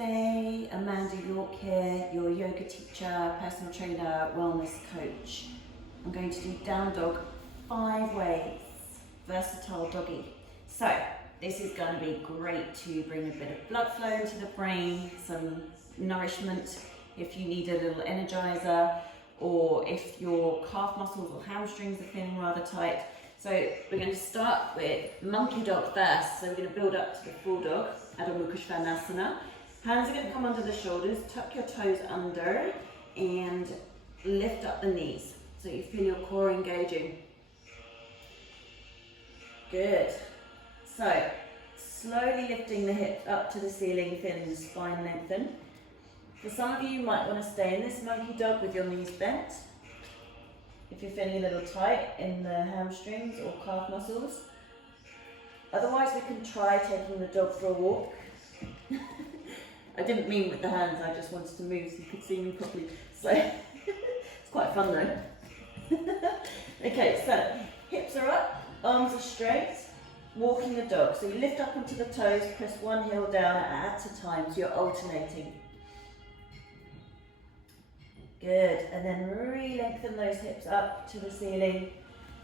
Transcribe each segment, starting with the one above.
Namaste, Amanda York here, your yoga teacher, personal trainer, wellness coach. I'm going to do down dog 5 ways, versatile doggy. So this is going to be great to bring a bit of blood flow into the brain, some nourishment if you need a little energizer, or if your calf muscles or hamstrings are feeling rather tight. So we're going to start with monkey dog first. So we're going to build up to the full dog, adko mukha svanasana. Hands are going to come under the shoulders, tuck your toes under and lift up the knees. So you feel your core engaging. Good. So slowly lifting the hips up to the ceiling, fin, spine lengthen. For some of you, you might want to stay in this monkey dog with your knees bent. If you're feeling a little tight in the hamstrings or calf muscles. Otherwise, we can try taking the dog for a walk. I didn't mean with the hands, I just wanted to move so you could see me properly. So it's quite fun though. Okay, so hips are up, arms are straight, walking the dog. So you lift up onto the toes, press one heel down at a time, so you're alternating. Good, and then re-lengthen those hips up to the ceiling.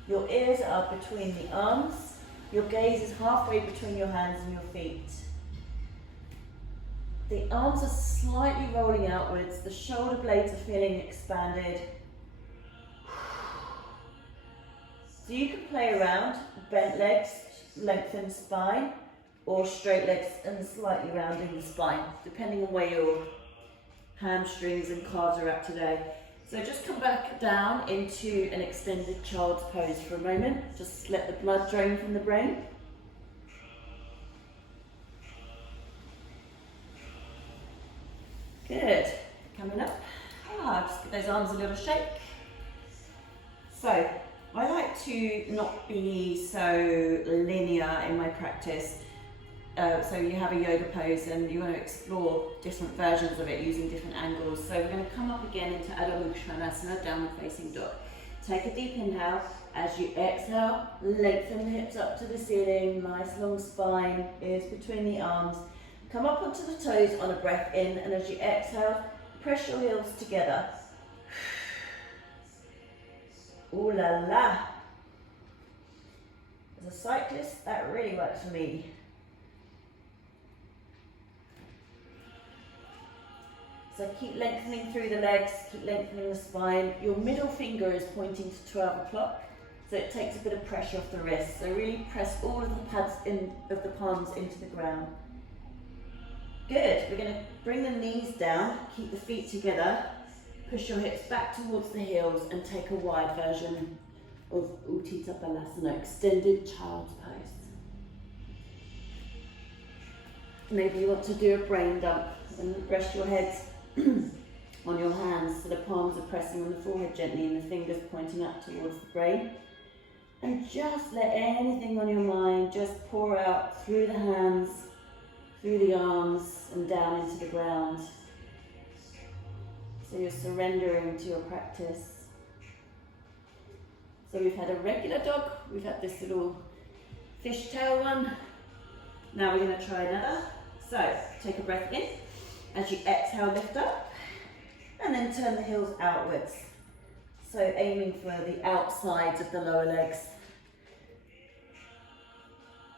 Your ears are between the arms. Your gaze is halfway between your hands and your feet. The arms are slightly rolling outwards. The shoulder blades are feeling expanded. So you can play around, bent legs, lengthened spine, or straight legs and slightly rounding the spine, depending on where your hamstrings and calves are at today. So just come back down into an extended child's pose for a moment. Just let the blood drain from the brain. Good. Coming up. Just give those arms a little shake. So I like to not be so linear in my practice. So you have a yoga pose and you want to explore different versions of it using different angles. So we're going to come up again into adko mukha svanasana, downward facing dog. Take a deep inhale. As you exhale, lengthen the hips up to the ceiling, nice long spine, ears between the arms. Come up onto the toes on a breath in, and as you exhale, press your heels together. Ooh la la. As a cyclist, that really works for me. So keep lengthening through the legs, keep lengthening the spine. Your middle finger is pointing to 12 o'clock, so it takes a bit of pressure off the wrist. So really press all of the pads of the palms into the ground. Good, we're going to bring the knees down, keep the feet together, push your hips back towards the heels and take a wide version of Utthita Balasana, extended child's pose. Maybe you want to do a brain dump and rest your head on your hands so the palms are pressing on the forehead gently and the fingers pointing up towards the brain. And just let anything on your mind just pour out through the hands, through the arms and down into the ground. So you're surrendering to your practice. So we've had a regular dog, we've had this little fishtail one. Now we're going to try another. So take a breath in. As you exhale, lift up and then turn the heels outwards. So aiming for the outsides of the lower legs.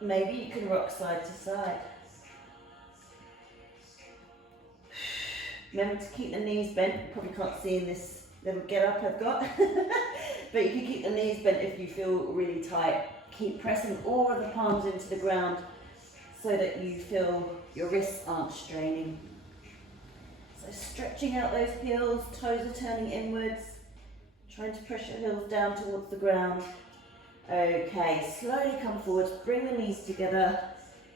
Maybe you can rock side to side. Remember to keep the knees bent. You probably can't see in this little get up I've got. But you can keep the knees bent if you feel really tight. Keep pressing all of the palms into the ground so that you feel your wrists aren't straining. So stretching out those heels, toes are turning inwards, trying to press your heels down towards the ground. Okay, slowly come forward, bring the knees together.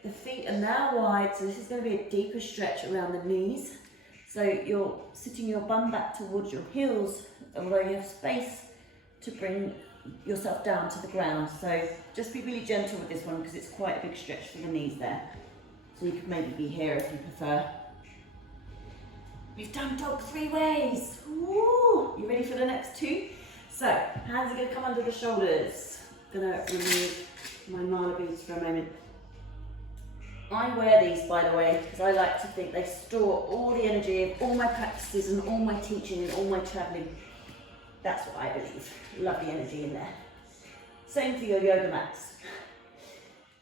The feet are now wide, so this is going to be a deeper stretch around the knees. So you're sitting your bum back towards your heels, although you have space to bring yourself down to the ground. So just be really gentle with this one because it's quite a big stretch for the knees there. So you could maybe be here if you prefer. We've done dog 3 ways. Woo! You ready for the next 2? So hands are going to come under the shoulders. I'm going to remove my mala beads for a moment. I wear these, by the way, because I like to think they store all the energy of all my practices and all my teaching and all my travelling. That's what I believe. Love the energy in there. Same for your yoga mats.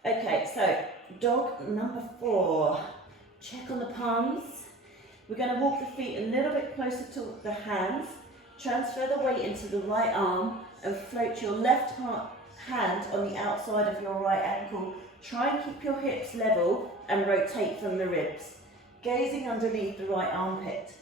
Okay, so dog number 4. Check on the palms. We're going to walk the feet a little bit closer to the hands. Transfer the weight into the right arm and float your left hand on the outside of your right ankle. Try and keep your hips level and rotate from the ribs, gazing underneath the right armpit.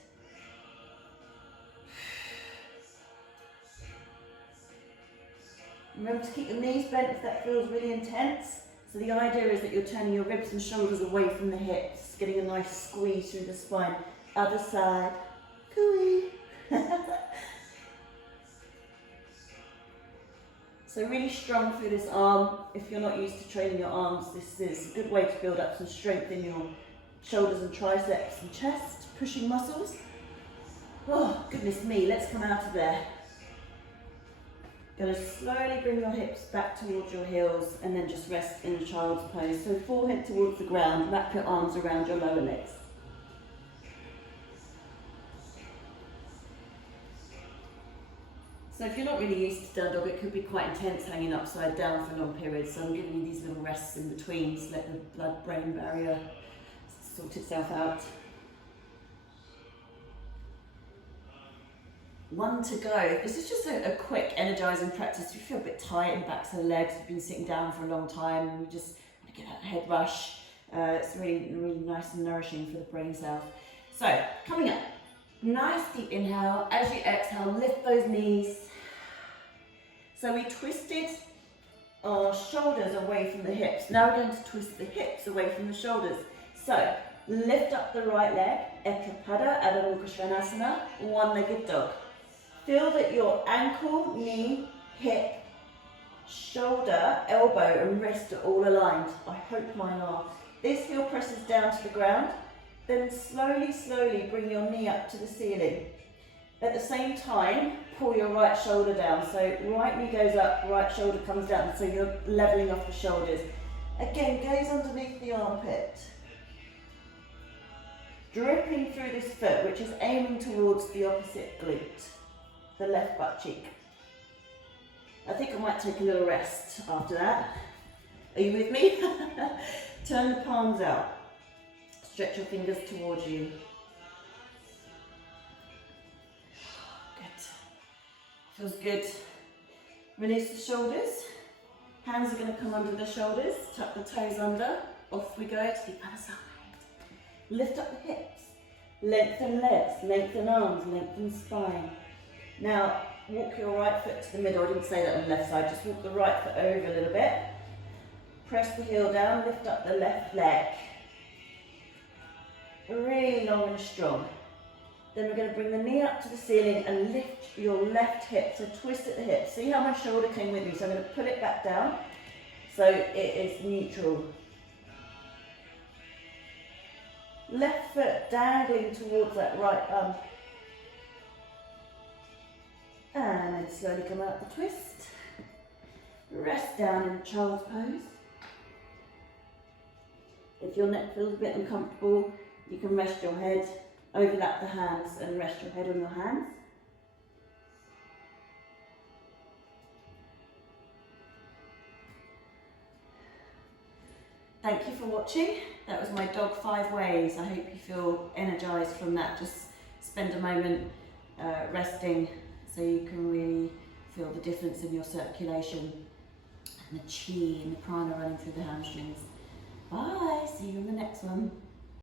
Remember to keep your knees bent if that feels really intense. So the idea is that you're turning your ribs and shoulders away from the hips, getting a nice squeeze through the spine. Other side. Cooey. So really strong through this arm. If you're not used to training your arms, this is a good way to build up some strength in your shoulders and triceps and chest, pushing muscles. Oh, goodness me, let's come out of there. Going to slowly bring your hips back towards your heels and then just rest in a child's pose. So forehead towards the ground, wrap your arms around your lower legs. So if you're not really used to down dog, it could be quite intense hanging upside down for long periods. So I'm giving you these little rests in between to let the blood-brain barrier sort itself out. 1 to go. This is just a quick energizing practice. You feel a bit tight in the backs of the legs, you've been sitting down for a long time, and you just want to get that head rush. It's really, really nice and nourishing for the brain cells. So, coming up, nice deep inhale. As you exhale, lift those knees. So we twisted our shoulders away from the hips. Now we're going to twist the hips away from the shoulders. So, lift up the right leg, Ekapada, Adho Mukha Svanasana, one-legged dog. Feel that your ankle, knee, hip, shoulder, elbow and wrist are all aligned. I hope mine are. This heel presses down to the ground. Then slowly, slowly bring your knee up to the ceiling. At the same time, pull your right shoulder down. So right knee goes up, right shoulder comes down. So you're leveling off the shoulders. Again, gaze underneath the armpit. Dripping through this foot, which is aiming towards the opposite glute, the left butt cheek. I think I might take a little rest after that. Are you with me? Turn the palms out. Stretch your fingers towards you. Good. Feels good. Release the shoulders. Hands are going to come under the shoulders. Tuck the toes under. Off we go to the other side. Lift up the hips. Lengthen legs. Lengthen arms. Lengthen spine. Now, walk your right foot to the middle. I didn't say that on the left side. Just walk the right foot over a little bit. Press the heel down. Lift up the left leg. Really long and strong. Then we're going to bring the knee up to the ceiling and lift your left hip. So twist at the hip. See how my shoulder came with me? So I'm going to pull it back down so it is neutral. Left foot dangling towards that right bum. And then slowly come out the twist. Rest down in child's pose. If your neck feels a bit uncomfortable, you can rest your head, overlap the hands and rest your head on your hands. Thank you for watching. That was my dog 5 ways. I hope you feel energized from that. Just spend a moment resting so you can really feel the difference in your circulation and the chi and the prana running through the hamstrings. Bye, see you in the next one.